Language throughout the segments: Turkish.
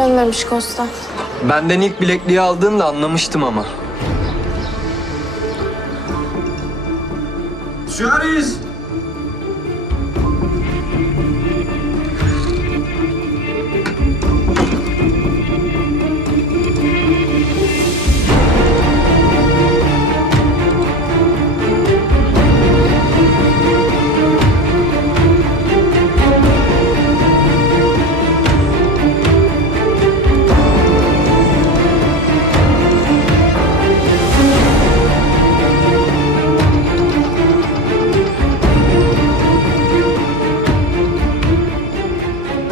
Dönmemiş Costa. Benden ilk bilekliği aldığında anlamıştım ama. Süvariz!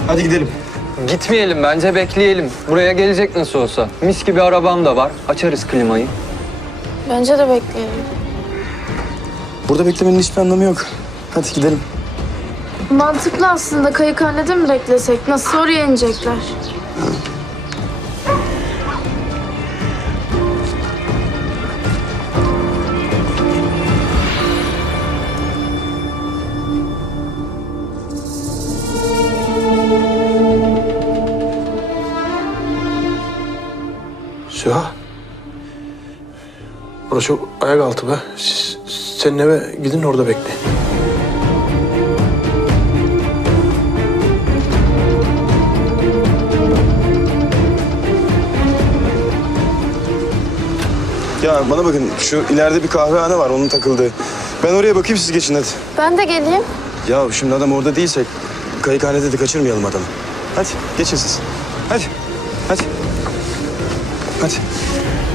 Hadi gidelim. Gitmeyelim bence bekleyelim. Buraya gelecek nasıl olsa. Mis gibi arabam da var. Açarız klimayı. Bence de bekleyelim. Burada beklemenin hiçbir anlamı yok. Hadi gidelim. Mantıklı aslında kayıkhanede mi beklesek? Nasıl oraya inecekler? Süha. Burası çok ayak altı be. Siz, senin eve gidin orada bekleyin. Ya bana bakın şu ileride bir kahvehane var onun takıldığı. Ben oraya bakayım siz geçin hadi. Ben de geleyim. Ya şimdi adam orada değilsek kayıkhanede de kaçırmayalım adamı. Hadi geçin siz. Hadi. Hadi. Hadi.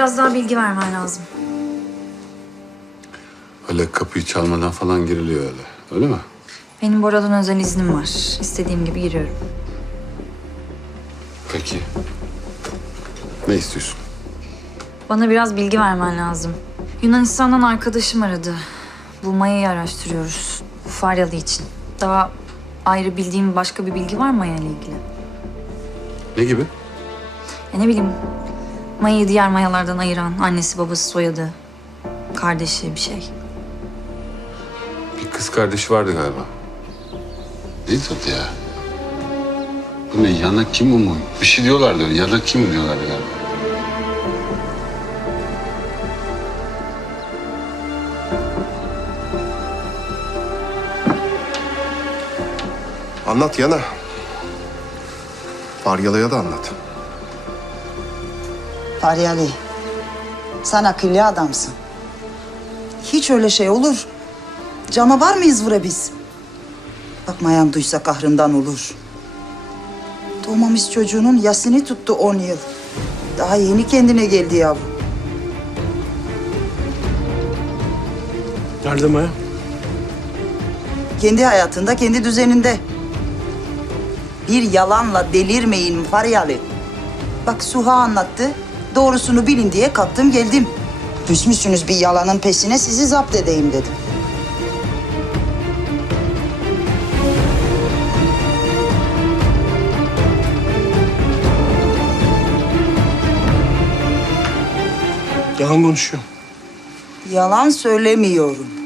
Biraz daha bilgi vermen lazım. Öyle kapıyı çalmadan falan giriliyor öyle. Öyle mi? Benim Bora'dan özel iznim var. İstediğim gibi giriyorum. Peki. Ne istiyorsun? Bana biraz bilgi vermen lazım. Yunanistan'dan arkadaşım aradı. Bu Maya'yı araştırıyoruz. Bu Faryalı için. Daha ayrı bildiğim başka bir bilgi var mı Maya ile ilgili? Ne gibi? Ya ne bileyim, Maya'yı diğer Mayalardan ayıran annesi babası soyadı, kardeşi bir şey. Bir kız kardeşi vardı galiba. Neydi adı ya? Bu ne? Yanak kim o mu? Bir şey diyorlardı öyle. Yanak kim diyorlardı galiba. Anlat yana. Faryalı'ya da anlat. Faryalı, sen akıllı adamsın. Hiç öyle şey olur. Cama var mıyız vura biz? Bak Mayan duysa kahrından olur. Doğmamış çocuğunun yasını tuttu on yıl. Daha yeni kendine geldi yavrum. Nerede Maya? Kendi hayatında, kendi düzeninde. Bir yalanla delirmeyin Faryalı. Bak Suha anlattı. Doğrusunu bilin diye kalktım geldim. Düşmüşsünüz bir yalanın peşine sizi zapt edeyim dedim. Yalan konuşuyor. Yalan söylemiyorum.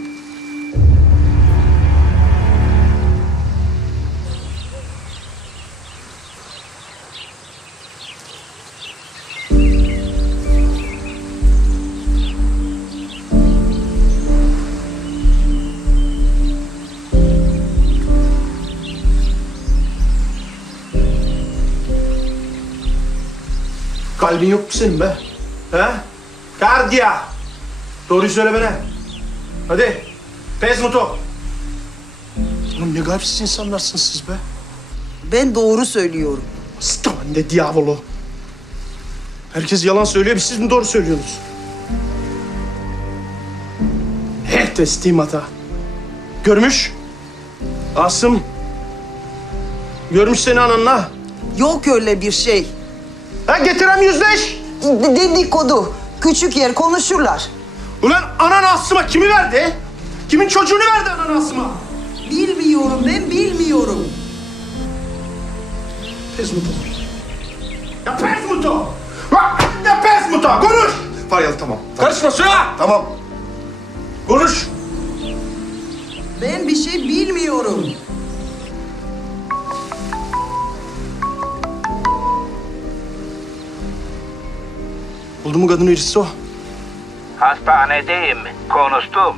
Abin yok mu senin be? He? Gardia! Doğruyu söyle bana. Hadi. Pes muto. Oğlum ne garipsiz insanlarsınız siz be. Ben doğru söylüyorum. Stande diavolo. Herkes yalan söylüyor, siz mi doğru söylüyorsunuz? He teslimata. Görmüş. Asım. Görmüş seni ananla. Yok öyle bir şey. Ha getirem yüzleş. D- dedikodu. Küçük yer konuşurlar. Ulan anan Asım'a kimi verdi? Kimin çocuğunu verdi anan Asım'a? Bilmiyorum ben bilmiyorum. Pes muto. Ya pes muto. Bak, Ya pes muto. Konuş. Faryalı tamam. Karışma Süha. Tamam. Konuş. Ben bir şey bilmiyorum. Buldu mu kadını Risto? Hastanedeyim. Konuştum.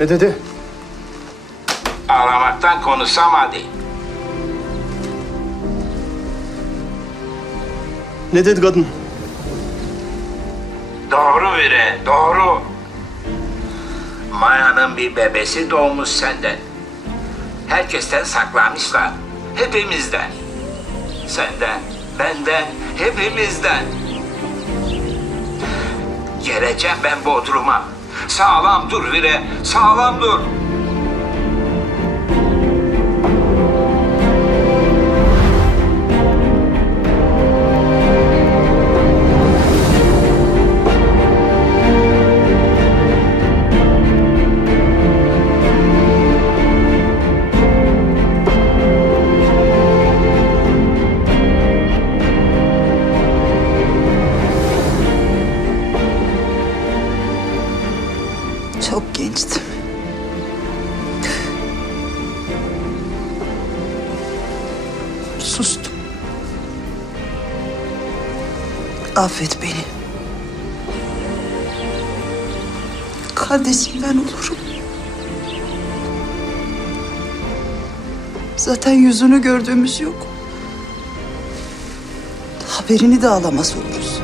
Ne dedi? Ağlamaktan konuşamadı. Ne dedi kadın? Doğru vire, doğru. Maya'nın bir bebesi doğmuş senden. Herkesten saklamışlar. Hepimizden. Senden, benden, hepimizden. Geleceğim ben Bodrum'a. Sağlam dur Vire, sağlam dur. Affet beni. Kardeşim ben olurum. Zaten yüzünü gördüğümüz yok. Haberini de alamaz oluruz.